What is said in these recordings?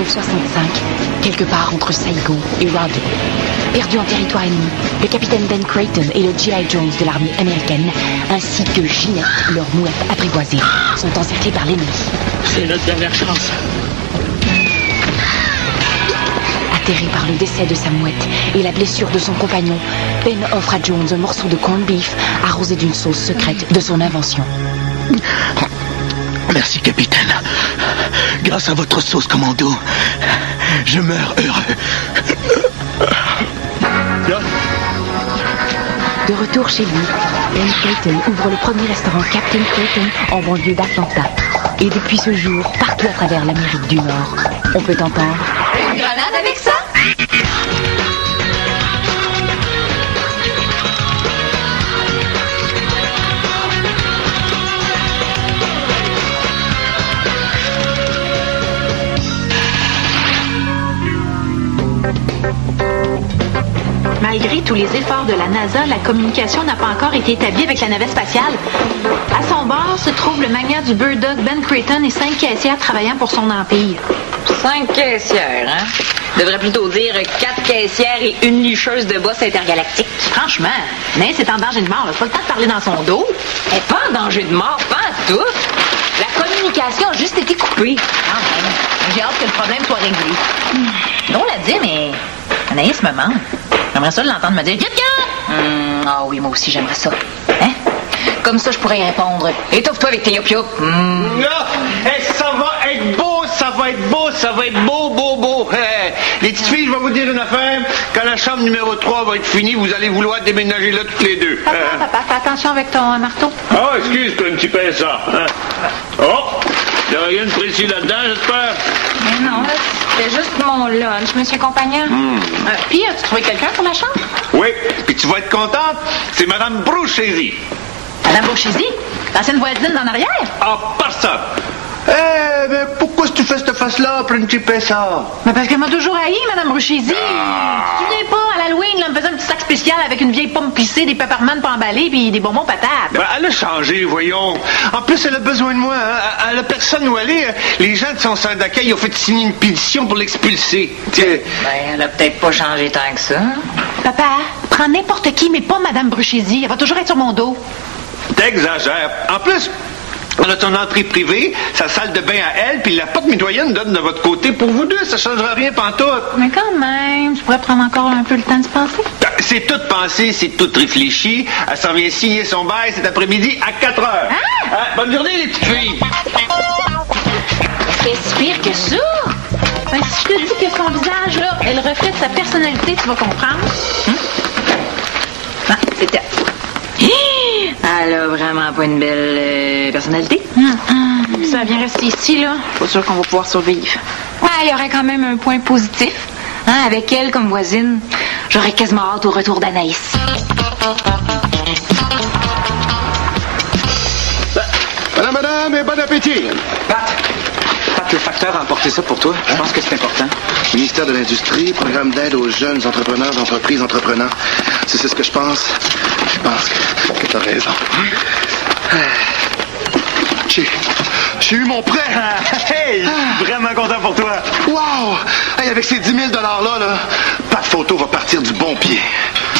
1965, quelque part entre Saigon et Rodeo. Perdu en territoire ennemi, le capitaine Ben Creighton et le G.I. Jones de l'armée américaine, ainsi que Ginette, leur mouette apprivoisée, sont encerclés par l'ennemi. C'est notre dernière chance. Atterré par le décès de sa mouette et la blessure de son compagnon, Ben offre à Jones un morceau de corned beef arrosé d'une sauce secrète de son invention. Merci, capitaine. Grâce à votre sauce commando, je meurs heureux. De retour chez lui, Ben Creighton ouvre le premier restaurant Captain Creighton en banlieue d'Atlanta. Et depuis ce jour, partout à travers l'Amérique du Nord, on peut entendre... Une grenade avec ça? Malgré tous les efforts de la NASA, la communication n'a pas encore été établie avec la navette spatiale. À son bord se trouve le magnat du Bird Dog Ben Creighton et 5 caissières travaillant pour son empire. 5 caissières, hein? Devrait plutôt dire 4 caissières et une licheuse de boss intergalactique. Franchement, Ness est en danger de mort. C'est pas le temps de parler dans son dos. Elle n'est pas en danger de mort, pas en tout. La communication a juste été coupée. Quand même. J'ai hâte que le problème soit réglé. Drôle à dire, mais Anaïs me manque. J'aimerais ça l'entendre me dire « Yop-yop! » Ah oui, moi aussi, j'aimerais ça. Hein? Comme ça, je pourrais y répondre. Étouffe-toi avec tes yop-yop. Là, ça va être beau, ça va être beau, ça va être beau, beau, beau. Les petites filles, je vais vous dire une affaire. Quand la chambre numéro 3 va être finie, vous allez vouloir déménager là toutes les deux. Papa, fais attention avec ton marteau. Ah, excuse, un petit peu ça. Hein? Oh, il n'y a rien de précis là-dedans, j'espère. Mais non, c'était juste mon lunch, monsieur compagnon. Puis, as-tu trouvé quelqu'un pour la chambre? Oui, puis tu vas être contente, c'est Madame Bruchesi. Madame Bruchesi? L'ancienne voisine d'en arrière? Ah, personne. Mais pourquoi tu fais cette face-là, Principessa? Mais parce qu'elle m'a toujours haï, Madame Bruchesi. Tu te souviens pas, à l'Halloween, là, elle me faisait un petit sac spécial avec une vieille pomme plissée, des peppermint pas emballés, puis des bonbons patates. Ben, elle a changé, voyons. En plus, elle a besoin de moi. Hein? Elle a personne où aller. Les gens de son centre d'accueil ont fait signer une pétition pour l'expulser. Tiens. Ben, elle a peut-être pas changé tant que ça. Papa, prends n'importe qui, mais pas Madame Bruchesi. Elle va toujours être sur mon dos. T'exagères. En plus, elle a son entrée privée, sa salle de bain à elle, puis la porte mitoyenne donne de votre côté. Pour vous deux, ça changera rien pantoute. Mais quand même, je pourrais prendre encore un peu le temps de se penser. C'est tout pensé, c'est tout réfléchi. Elle s'en vient signer son bail cet après-midi à 4 heures. Ah! Bonne journée, les petites filles. C'est si pire que ça. Ben, si je te dis que son visage, là, elle reflète sa personnalité, tu vas comprendre. Ah, c'était... Elle a vraiment pas une belle personnalité. Ça vient rester ici, là. Pas sûr qu'on va pouvoir survivre. Ouais, il y aurait quand même un point positif. Hein, avec elle comme voisine, j'aurais quasiment hâte au retour d'Anaïs. Madame, et bon appétit. Pat, le facteur a emporté ça pour toi. Je pense que c'est important. Ministère de l'Industrie, programme d'aide aux jeunes entrepreneurs, entreprises, entrepreneurs. C'est ce que je pense. Je pense que t'as raison. J'ai eu mon prêt. Hey, vraiment content pour toi. Wow! Hey, avec ces 10 000 $-là, là, Pat Photo va partir du bon pied.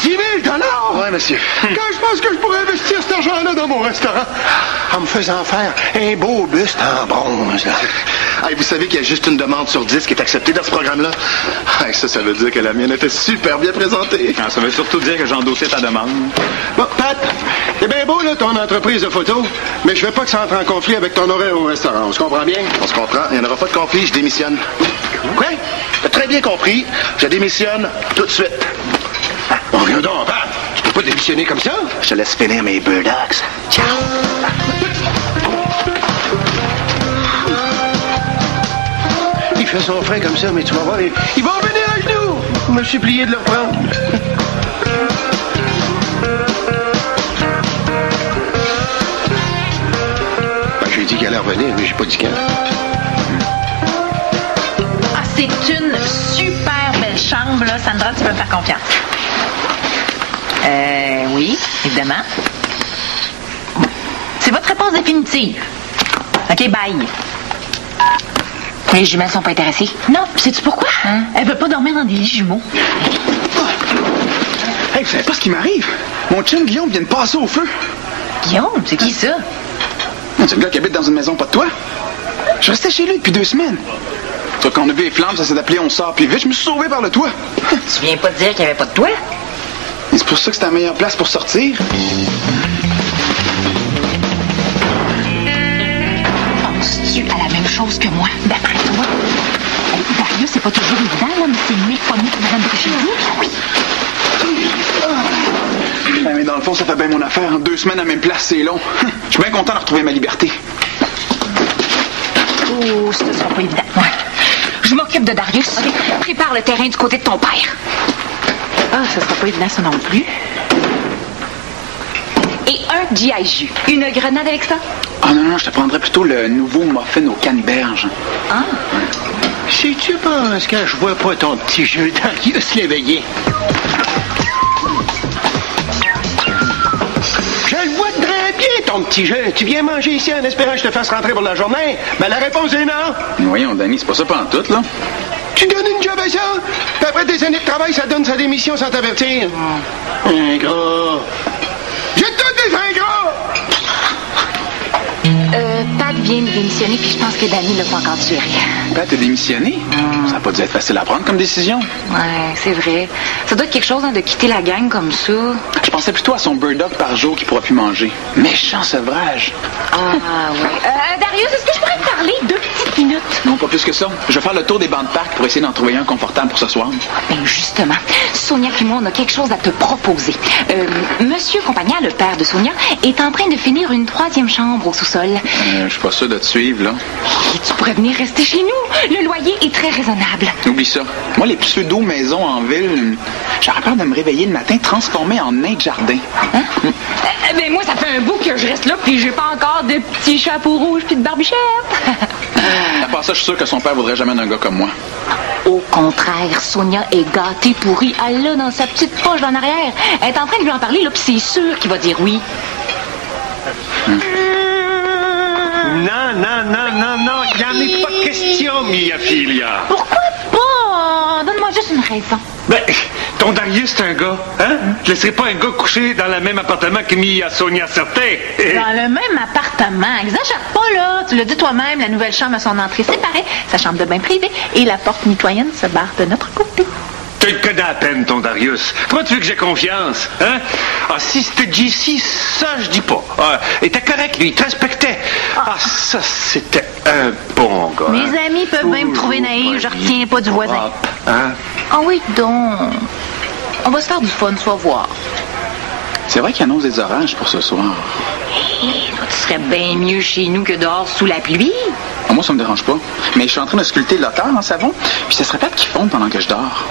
10 000 $? Oui, monsieur. Quand je pense que je pourrais investir cet argent-là dans mon restaurant, en me faisant faire un beau buste en bronze. Hey, vous savez qu'il y a juste une demande sur 10 qui est acceptée dans ce programme-là? Hey, ça veut dire que la mienne était super bien présentée. Ça veut surtout dire que j'ai endossé ta demande. Bon, Pat, c'est bien beau, là, ton entreprise de photos, mais je veux pas que ça entre en conflit avec ton horaire au restaurant. On se comprend bien? On se comprend. Il n'y en aura pas de conflit, je démissionne. Quoi? T'as très bien compris. Je démissionne tout de suite. Bon, viens donc, Pat. Tu peux pas démissionner comme ça? Je te laisse finir mes Bird Dogs. Ciao! Il fait son frais comme ça, mais tu vas voir, il va revenir à genoux. Je me suis plié de le reprendre. J'ai dit qu'elle allait revenir, mais j'ai pas dit quand. Ah, c'est une super belle chambre, là. Sandra, tu peux me faire confiance. Oui, évidemment. C'est votre réponse définitive. OK, bye. Les jumelles sont pas intéressées. Non, sais-tu pourquoi? Hein? Elle veut pas dormir dans des lits jumeaux. Hey, vous savez pas ce qui m'arrive? Mon chum Guillaume vient de passer au feu. Guillaume, c'est qui ça? C'est le gars qui habite dans une maison pas de toi. Je restais chez lui depuis 2 semaines. Quand on a vu les flammes, ça s'est appelé On sort plus vite. Je me suis sauvé par le toit. Tu viens pas de dire qu'il y avait pas de toit? Et c'est pour ça que c'est la meilleure place pour sortir. Penses-tu à la même chose que moi? D'après toi? Darius, c'est pas toujours évident, là, mais c'est 1000 fois mieux que Mme Bruchesi. Oui. Mais dans le fond, ça fait bien mon affaire. 2 semaines à la même place, c'est long. Je suis bien content de retrouver ma liberté. Oh, ça sera pas évident. Ouais. Je m'occupe de Darius. Okay. Prépare le terrain du côté de ton père. Ah, ça sera pas évident, ça non plus. Et un G.I. Jus. Une grenade avec ça? Ah non, je te prendrais plutôt le nouveau muffin aux canneberges. Ah? Si tu penses que je vois pas ton petit jeu Darius l'éveiller. Je le vois très bien, ton petit jeu. Tu viens manger ici en espérant que je te fasse rentrer pour la journée? Ben la réponse est non. Voyons, Danny, c'est pas ça pantoute, là. Tu donnes une job à ça? Puis après des années de travail, ça donne sa démission sans t'avertir. Ingrat. Je te donne des ingrats! Pat vient de démissionner, puis je pense que Danny l'a pas encore digéré. Pat a démissionné? Ça n'a pas dû être facile à prendre comme décision. Ouais, c'est vrai. Ça doit être quelque chose, hein, de quitter la gang comme ça. Je pensais plutôt à son Burdock par jour qu'il pourra plus manger. Méchant sevrage. Ah, ouais. Darius, est-ce que je pourrais te parler 2 petites minutes? Non, pas plus que ça. Je vais faire le tour des bancs de parc pour essayer d'en trouver un confortable pour ce soir. Ben justement, Sonia et moi, on a quelque chose à te proposer. Monsieur Compagna, le père de Sonia, est en train de finir une 3e chambre au sous-sol. Je suis pas sûr de te suivre, là. Et tu pourrais venir rester chez nous. Le loyer est très raisonnable. Oublie ça. Moi, les pseudo-maisons en ville, j'aurais peur de me réveiller le matin transformé en nain de jardin. Hein? Ben moi, ça fait un bout que je reste là, puis j'ai pas encore de petits chapeaux rouges puis de barbichette. À part ça, je suis sûr que son père voudrait jamais un gars comme moi. Au contraire, Sonia est gâtée pourrie. Elle l'a dans sa petite poche en arrière. Elle est en train de lui en parler, là, puis c'est sûr qu'il va dire oui. Non, il n'y en est pas question, Mia Filia. Pourquoi pas? Donne-moi juste une raison. Ben, ton Darius, c'est un gars, hein? Je laisserai pas un gars coucher dans le même appartement que Mia Sonia, certain. Dans le même appartement. Exagère pas, là. Tu l'as dit toi-même, la nouvelle chambre a son entrée séparée, sa chambre de bain privée, et la porte mitoyenne se barre de notre côté. Tu le connais à peine, ton Darius. Comment tu veux que j'ai confiance, hein? Ah, si c'était JC, ça, je dis pas. Il était correct, lui, il te respectait. Ah, ça, c'était un bon gars. Mes amis peuvent bien me trouver naïf, je retiens pas du voisin. Hein? Ah oui, donc. On va se faire du fun, tu vas voir. C'est vrai qu'il annonce des orages pour ce soir. Tu serais bien mieux chez nous que dehors sous la pluie. Ah, moi, ça me dérange pas. Mais je suis en train de sculpter l'auteur en savon, puis ce serait plate qu'il fonde pendant que je dors.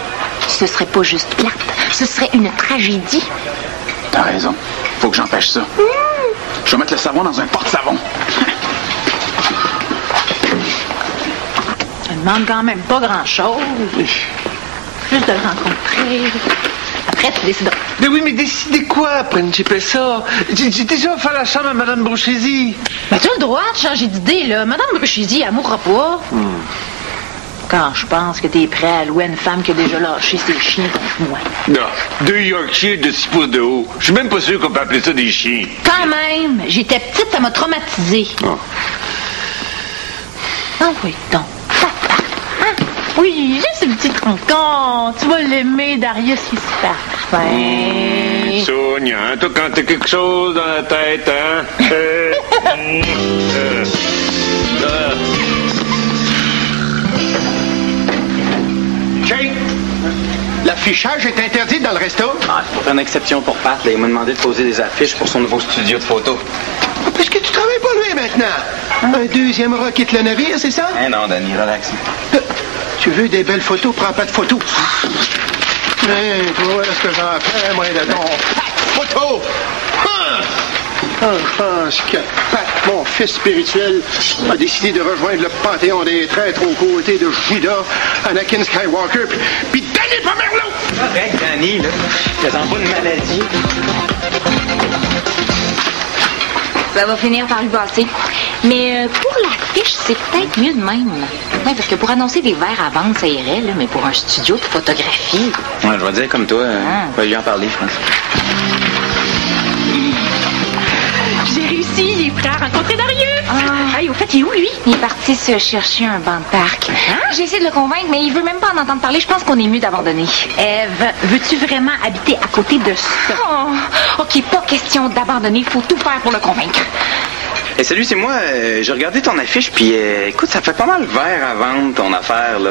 Ce serait pas juste plate, ce serait une tragédie. T'as raison. Faut que j'empêche ça. Je vais mettre le savon dans un porte-savon. Ça demande quand même pas grand-chose. Juste de le rencontrer. Après, tu décideras. Mais oui, mais décidez quoi, Principessa? J'ai déjà fait la chambre à Mme Bruchesi. Ben, tu as le droit de changer d'idée, là. Mme Bruchesi, elle mourra pas. Quand je pense que t'es prêt à louer une femme qui a déjà lâché ses chiens contre moi. Non, 2 Yorkshire de 6 pouces de haut. Je suis même pas sûr qu'on peut appeler ça des chiens. Quand même, j'étais petite, ça m'a traumatisée. Oh. Ah oui, donc. Papa. Hein? Oui, juste une petite rencontre. Tu vas l'aimer, Darius, il est super fin. Sonia, hein, toi, quand t'as quelque chose dans la tête, hein? Jane, l'affichage est interdit dans le resto. Ah, il faut faire une exception pour Pat. Là, il m'a demandé de poser des affiches pour son nouveau studio de photo. Parce que tu travailles pas lui maintenant. Un deuxième rat quitte le navire, c'est ça? Eh non, Danny, relax. Tu veux des belles photos, prends pas de photos. Mais tu vois ce que j'en fais, moi, de ton photo. Je pense que Pat, mon fils spirituel, a décidé de rejoindre le panthéon des traîtres aux côtés de Judas, Anakin Skywalker, puis Danny Pomerleau! Correct, Danny, là. Faisant pas une maladie. Ça va finir par lui passer. Mais pour la affiche, c'est peut-être mieux de même. Oui, parce que pour annoncer des verres à vendre, ça irait, là, mais pour un studio de photographie... Ouais, je vais dire comme toi, je vais lui en parler, je pense. J'ai réussi, il est prêt à rencontrer Darius. Hey, au fait, il est où, lui? Il est parti se chercher un banc de parc. J'ai essayé de le convaincre, mais il veut même pas en entendre parler. Je pense qu'on est mieux d'abandonner. Ève, veux-tu vraiment habiter à côté de ça? Oh, OK, pas question d'abandonner. Faut tout faire pour le convaincre. Hey, salut, c'est moi. J'ai regardé ton affiche, puis écoute, ça fait pas mal vert à vendre, ton affaire, là.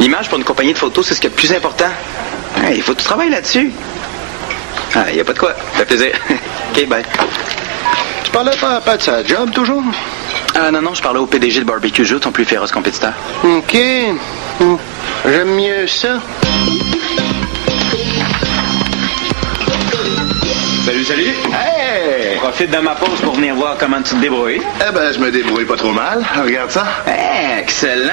L'image pour une compagnie de photos, c'est ce qui est le plus important. Hey, il faut que tu travailles là-dessus. Ah, y a pas de quoi. Ça fait plaisir. OK, bye. Tu parlais pas à Pat de sa job, toujours? Non, je parlais au PDG de Barbecue Joe, ton plus féroce compétiteur. OK. J'aime mieux ça. Salut. Hey! Profite de ma pause pour venir voir comment tu te débrouilles. Eh ben, je me débrouille pas trop mal. Regarde ça. Excellent!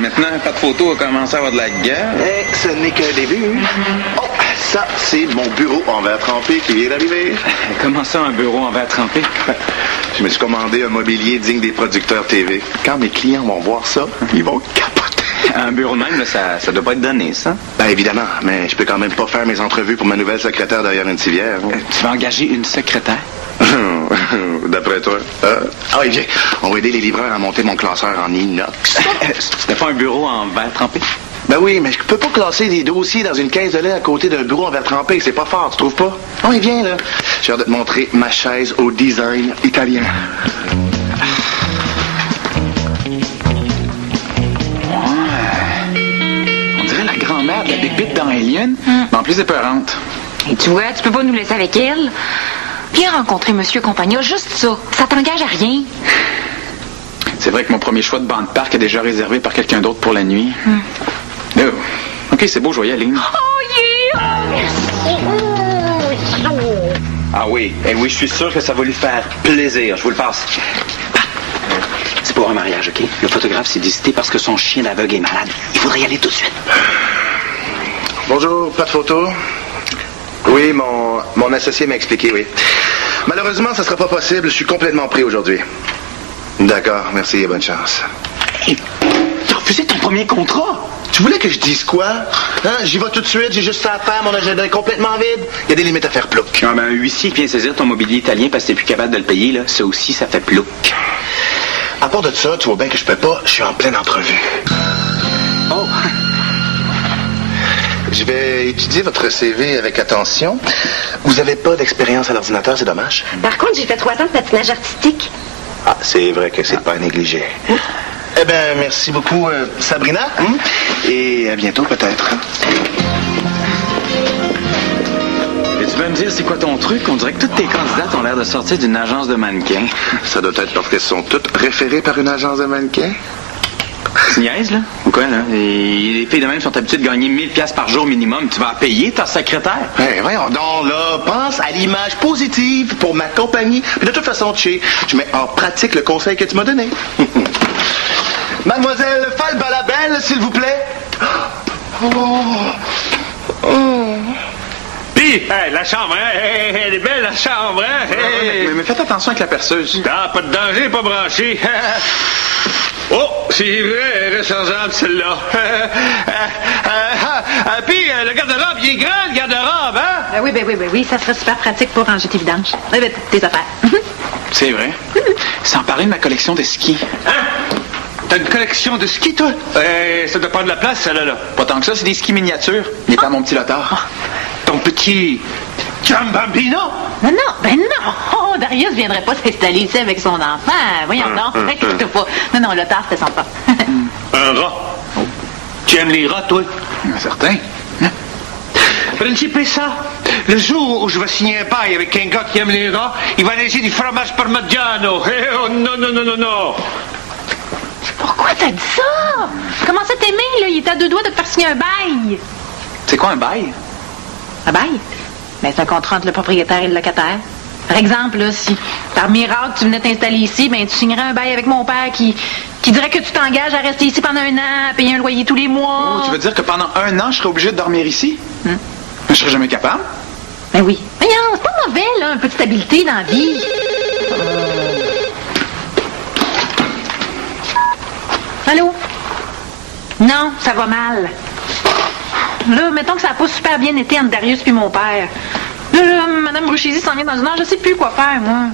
Maintenant, pas de photo a commencé à avoir de la gueule. Ce n'est qu'un début. Oh, ça, c'est mon bureau en verre trempé qui vient d'arriver. Comment ça, un bureau en verre trempé? Je me suis commandé un mobilier digne des producteurs TV. Quand mes clients vont voir ça, ils vont capoter. Un bureau de même, là, ça doit pas être donné, ça? Ben évidemment, mais je peux quand même pas faire mes entrevues pour ma nouvelle secrétaire derrière une civière. Tu vas engager une secrétaire? D'après toi? Ah, viens. On va aider les livreurs à monter mon classeur en inox. C'était pas un bureau en verre trempé? Ben oui, mais je peux pas classer des dossiers dans une caisse de lait à côté d'un bureau en verre trempé. C'est pas fort, tu trouves pas? Oui, viens, là. J'ai hâte de te montrer ma chaise au design italien. Grand-mère de la bébite dans Alien, mais en plus épeurante. Et tu vois, tu peux pas nous laisser avec elle. Viens rencontrer Monsieur Compagnon, juste ça. Ça t'engage à rien. C'est vrai que mon premier choix de banc de parc est déjà réservé par quelqu'un d'autre pour la nuit. Oh. OK, c'est beau, je vais y aller. Oh, yeah! Ah oui, oui, je suis sûr que ça va lui faire plaisir. Je vous le passe. C'est pour un mariage, OK? Le photographe s'est décidé parce que son chien d'aveugle est malade. Il faudrait y aller tout de suite. Bonjour, pas de photo? Oui, mon associé m'a expliqué, oui. Malheureusement, ça sera pas possible. Je suis complètement pris aujourd'hui. D'accord, merci et bonne chance. Hey, t'as refusé ton premier contrat? Tu voulais que je dise quoi? Hein? J'y vais tout de suite, j'ai juste ça à faire, mon agenda est complètement vide. Il y a des limites à faire plouc. Un huissier qui vient saisir ton mobilier italien parce que t'es plus capable de le payer, là, ça aussi, ça fait plouc. À part de ça, tu vois bien que je peux pas, je suis en pleine entrevue. Oh! Je vais étudier votre CV avec attention. Vous avez pas d'expérience à l'ordinateur, c'est dommage. Par contre, j'ai fait 3 ans de patinage artistique. Ah, c'est vrai que c'est pas à négliger. Eh bien, merci beaucoup, Sabrina. Et à bientôt, peut-être. Et tu vas me dire, c'est quoi ton truc? On dirait que toutes tes candidates ont l'air de sortir d'une agence de mannequins. Ça doit être parce qu'elles sont toutes référées par une agence de mannequins. Tu niaises, là? Ou quoi, là? Et les filles de même sont habituées de gagner 1000$ par jour minimum. Tu vas en payer, ta secrétaire? Voyons donc, là. Pense à l'image positive pour ma compagnie. Puis de toute façon, je mets en pratique le conseil que tu m'as donné. Mademoiselle Falbalabelle, s'il vous plaît. Puis, la chambre, hein? Elle est belle, la chambre, hein? Mais faites attention avec la perceuse. Ah, pas de danger, pas branché. Oh, c'est vrai, elle est rechangeable, celle-là. Puis, le garde-robe, il est grand, le garde-robe, hein? Oui, ça serait super pratique pour ranger tes vidanges. Tes affaires. C'est vrai. Sans parler de ma collection de skis. Hein? T'as une collection de skis, toi? Ça doit prendre de la place, celle-là. Pas tant que ça, c'est des skis miniatures. Il est à mon petit lotard. Ton petit... John Bambino? Non. Oh, Darius viendrait pas s'installer ici avec son enfant. Voyons donc. Inquiète pas. Non, le tard, c'était sympa. Un rat. Tu aimes les rats, toi? Certain. Principe, ça. Le jour où je vais signer un bail avec un gars qui aime les rats, il va léger du fromage parmigiano. Oh, non. Pourquoi t'as dit ça? Comment ça t'aimer, là? Il est à 2 doigts de te faire signer un bail. C'est quoi un bail? Un bail? Ben, c'est un contrat entre le propriétaire et le locataire. Par exemple, là, si par miracle tu venais t'installer ici, ben tu signerais un bail avec mon père qui dirait que tu t'engages à rester ici pendant 1 an, à payer un loyer tous les mois. Oh, tu veux dire que pendant 1 an, je serais obligé de dormir ici? Je serais jamais capable? Ben oui. Mais non, c'est pas mauvais, là, un peu de stabilité dans la vie. Allô? Non, ça va mal. Là, mettons que ça n'a pas super bien été entre Darius puis mon père. Là, Mme Bruchesi s'en vient dans une heure, je sais plus quoi faire, moi.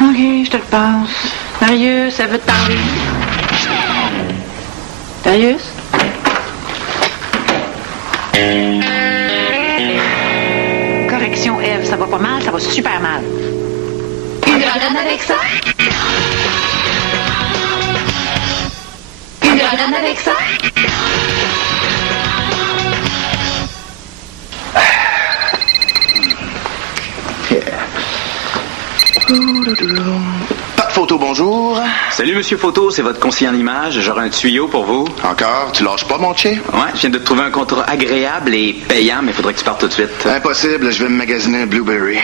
OK, je te le passe. Darius, elle veut te parler. Darius? Correction, Ève, ça va pas mal, ça va super mal. Une grenade avec ça? Une grenade avec ça? Pas de photo, bonjour. Salut, Monsieur Photo, c'est votre conseiller en images. J'aurai un tuyau pour vous. Encore? Tu lâches pas, mon chien? Ouais, je viens de te trouver un contrat agréable et payant, mais il faudrait que tu partes tout de suite. Impossible, je vais me magasiner un Blueberry.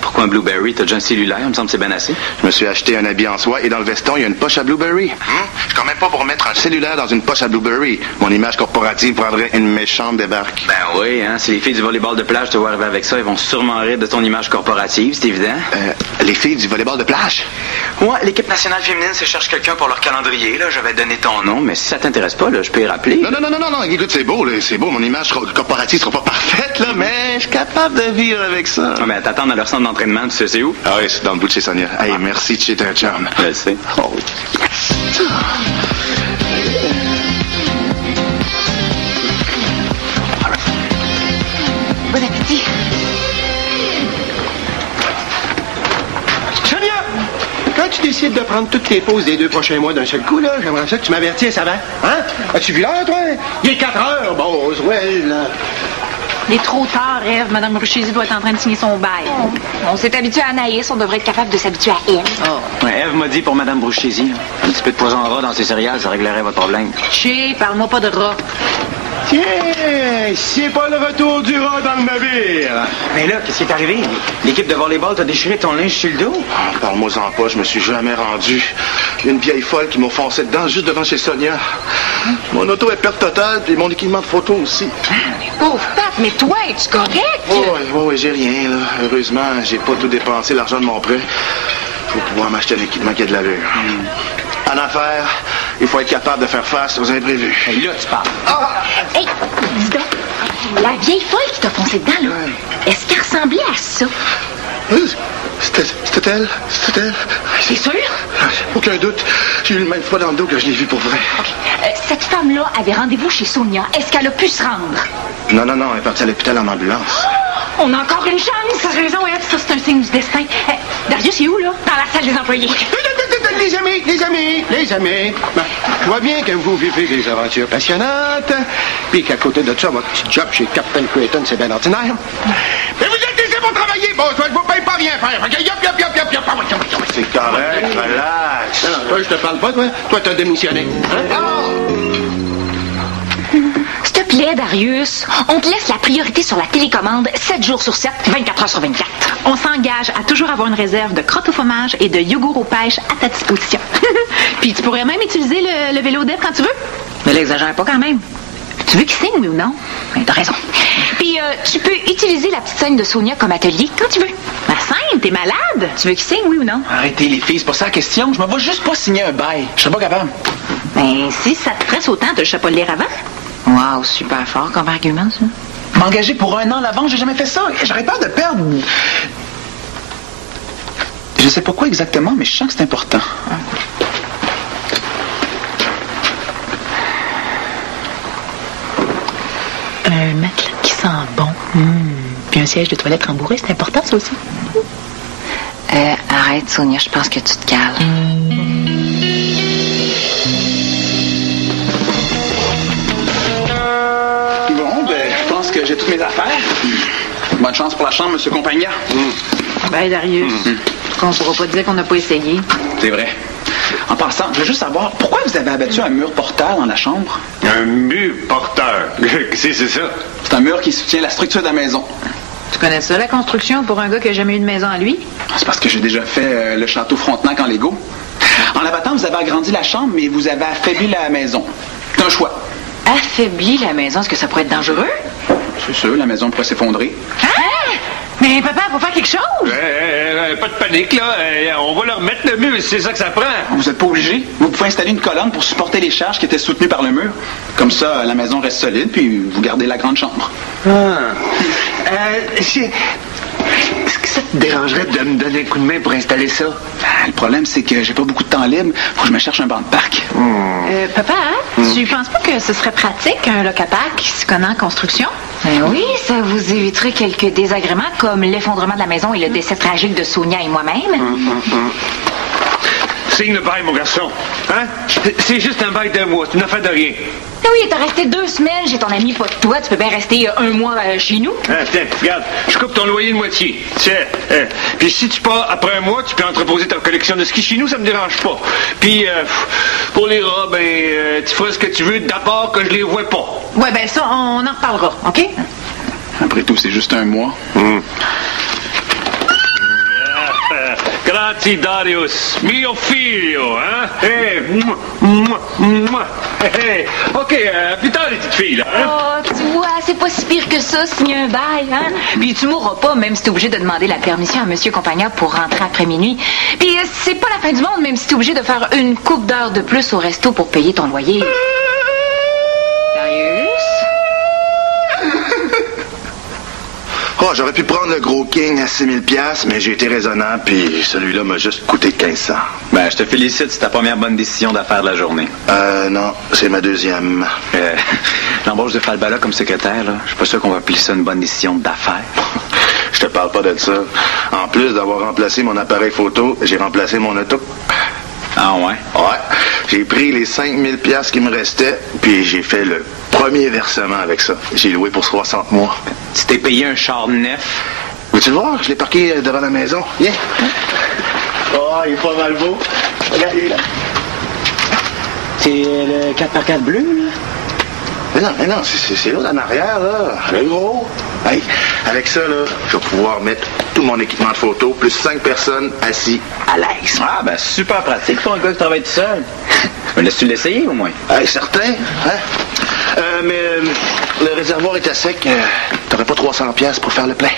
Pourquoi un Blueberry? T'as déjà un cellulaire, il me semble que c'est bien assez. Je me suis acheté un habit en soie et dans le veston, il y a une poche à Blueberry. Je suis quand même pas pour mettre un cellulaire dans une poche à Blueberry. Mon image corporative prendrait une méchante débarque. Ben oui, hein, si les filles du volleyball de plage te voient arriver avec ça, ils vont sûrement rire de ton image corporative, c'est évident. Les filles du volleyball de plage? Ouais, l'équipe nationale féminine se cherche quelqu'un pour leur calendrier, là. J'avais donné ton nom, mais si ça t'intéresse pas, là, je peux y rappeler. Non, écoute, c'est beau, là, c'est beau. Mon image corporative sera pas parfaite, là, mais je suis capable de vivre avec ça. Ah, ben, t'attends dans leur centre d'entraînement, tu sais c'est où? Ah oui, c'est dans le bout de chez Sonia. Hey, merci de chez un chum. Je le sais. Oh, yes. Bon appétit. Sonia! Quand tu décides de prendre toutes tes pauses des 2 prochains mois d'un seul coup, là, j'aimerais ça que tu m'avertisses avant. Hein? As-tu vu l'heure, toi? Il est 4 heures. Bon, Roswell, là. Il est trop tard, Ève. Mme Bruchesi doit être en train de signer son bail. On s'est habitué à Anaïs, on devrait être capable de s'habituer à elle. Ouais, Ève m'a dit pour Mme Bruchesi, un petit peu de poison rat dans ses céréales, ça réglerait votre problème. Chez, parle-moi pas de rat. Tiens, c'est pas le retour du rat dans le navire. Mais là, qu'est-ce qui est arrivé? L'équipe de volleyball t'a déchiré ton linge sur le dos? Parle-moi-en pas, je me suis jamais rendu. Une vieille folle qui m'a foncé dedans juste devant chez Sonia. Mon auto est perte totale, puis mon équipement de photo aussi. Pauvre Pat, mais toi, es-tu correct? Oui, j'ai rien, là. Heureusement, j'ai pas tout dépensé l'argent de mon prêt. Faut pouvoir m'acheter un équipement qui a de l'allure. En affaires, il faut être capable de faire face aux imprévus. Et là, tu parles. Hey, dis donc, la vieille folle qui t'a foncé dedans, là, est-ce qu'elle ressemblait à ça? C'était elle? C'était elle? C'est sûr? Aucun doute. J'ai eu le même froid dans le dos que je l'ai vu pour vrai. OK. Cette femme-là avait rendez-vous chez Sonia. Est-ce qu'elle a pu se rendre? Non, elle est partie à l'hôpital en ambulance. On a encore une chance! T'as raison, Ève, ça, c'est un signe du destin. Darius, il est où, là? Dans la salle des employés. Les amis. Ben, je vois bien que vous vivez des aventures passionnantes, puis qu'à côté de ça, votre petit job chez Captain Creighton, c'est bien ordinaire. Mais vous êtes laissés pour travailler, bon, je vous paye pas rien faire. Yop. C'est correct, relax. Non, toi, je te parle pas, toi. Toi, t'as démissionné. S'il te plaît, Darius, on te laisse la priorité sur la télécommande 7 jours sur 7, 24 heures sur 24. On s'engage à toujours avoir une réserve de crottes au fromage et de yogourt aux pêches à ta disposition. Puis tu pourrais même utiliser le vélo d'Ève quand tu veux. Mais l'exagère pas quand même. Tu veux qu'il signe, oui ou non? Ben, t'as raison. Puis tu peux utiliser la petite scène de Sonia comme atelier quand tu veux. Ma scène, t'es malade? Tu veux qu'il signe, oui ou non? Arrêtez les filles, c'est pas ça la question. Je me vois juste pas signer un bail. Je serais pas capable. Ben, si ça te presse autant, te le chapeau de lire avant. Wow, super fort comme argument, ça. M'engager pour 1 an à l'avance, j'ai jamais fait ça. J'aurais peur de perdre. Je sais pas quoi exactement, mais je sens que c'est important. Un matelas qui sent bon. Puis un siège de toilette rembourré, c'est important, ça aussi. Arrête, Sonia, je pense que tu te cales. J'ai toutes mes affaires. Bonne chance pour la chambre, M. Compagnia. Ben, Darius, on pourra pas dire qu'on n'a pas essayé. C'est vrai. En passant, je veux juste savoir, pourquoi vous avez abattu un mur porteur dans la chambre? Un mur porteur? Qu'est-ce que c'est ça? C'est un mur qui soutient la structure de la maison. Tu connais ça, la construction, pour un gars qui a jamais eu de maison à lui? C'est parce que j'ai déjà fait le château Frontenac en Lego. En l'abattant, vous avez agrandi la chambre, mais vous avez affaibli la maison. C'est un choix. Affaibli la maison, est-ce que ça pourrait être dangereux? C'est sûr, la maison pourrait s'effondrer. Hein? Mais papa, faut faire quelque chose! Pas de panique, là. On va leur mettre le mur, c'est ça que ça prend. Vous n'êtes pas obligé. Vous pouvez installer une colonne pour supporter les charges qui étaient soutenues par le mur. Comme ça, la maison reste solide, puis vous gardez la grande chambre. Est-ce que ça te dérangerait de me donner un coup de main pour installer ça? Le problème, c'est que j'ai pas beaucoup de temps libre. Faut que je me cherche un banc de parc. Papa, tu penses pas que ce serait pratique, un locapac qui se connaît en construction? Oui, ça vous éviterait quelques désagréments comme l'effondrement de la maison et le décès tragique de Sonia et moi-même. Signe le bail, mon garçon. Hein? C'est juste un bail d'un mois, c'est une affaire de rien. Oui, t'as resté 2 semaines chez ton ami, pas de toi. Tu peux bien rester 1 mois chez nous. Tiens, regarde, je coupe ton loyer de moitié. Tiens, puis si tu pars après 1 mois, tu peux entreposer ta collection de ski chez nous, ça me dérange pas. Puis, pour les rats, tu feras ce que tu veux d'abord que je les vois pas. Ouais, ça, on en reparlera, OK? Après tout, c'est juste 1 mois. Grazie, Darius. Mio figlio, hein? OK, plus tard, les petites filles, là. Hein? Oh, tu vois, c'est pas si pire que ça, signer un bail, hein? Puis tu mourras pas, même si t'es obligé de demander la permission à Monsieur Compagna pour rentrer après minuit. Puis c'est pas la fin du monde, même si t'es obligé de faire une couple d'heures de plus au resto pour payer ton loyer. Darius? Oh, j'aurais pu prendre le gros King à 6 000 $, mais j'ai été raisonnable, puis celui-là m'a juste coûté 1500. Ben, je te félicite, c'est ta première bonne décision d'affaires de la journée. Non, c'est ma deuxième. L'embauche de Falbala comme secrétaire, là, je suis pas sûr qu'on va appeler ça une bonne décision d'affaires. Je te parle pas de ça. En plus d'avoir remplacé mon appareil photo, j'ai remplacé mon auto. Ah ouais? Ouais. J'ai pris les 5 000 $ qui me restaient, puis j'ai fait le premier versement avec ça. J'ai loué pour 60 mois. Tu t'es payé un char neuf? Veux-tu le voir? Je l'ai parqué devant la maison. Viens. Oh, il est pas mal beau. Regardez, là. C'est le 4x4 bleu, là? Mais non, c'est l'autre en arrière, là. Le gros. Hey, avec ça, là, je vais pouvoir mettre tout mon équipement de photo, plus 5 personnes assis à l'aise. Ah, ben super pratique pour un gars qui travaille tout seul. Laisse-tu l'essayer, au moins? Hey, certain, hein? Mais le réservoir est à sec. T'aurais pas 300 $ pour faire le plein?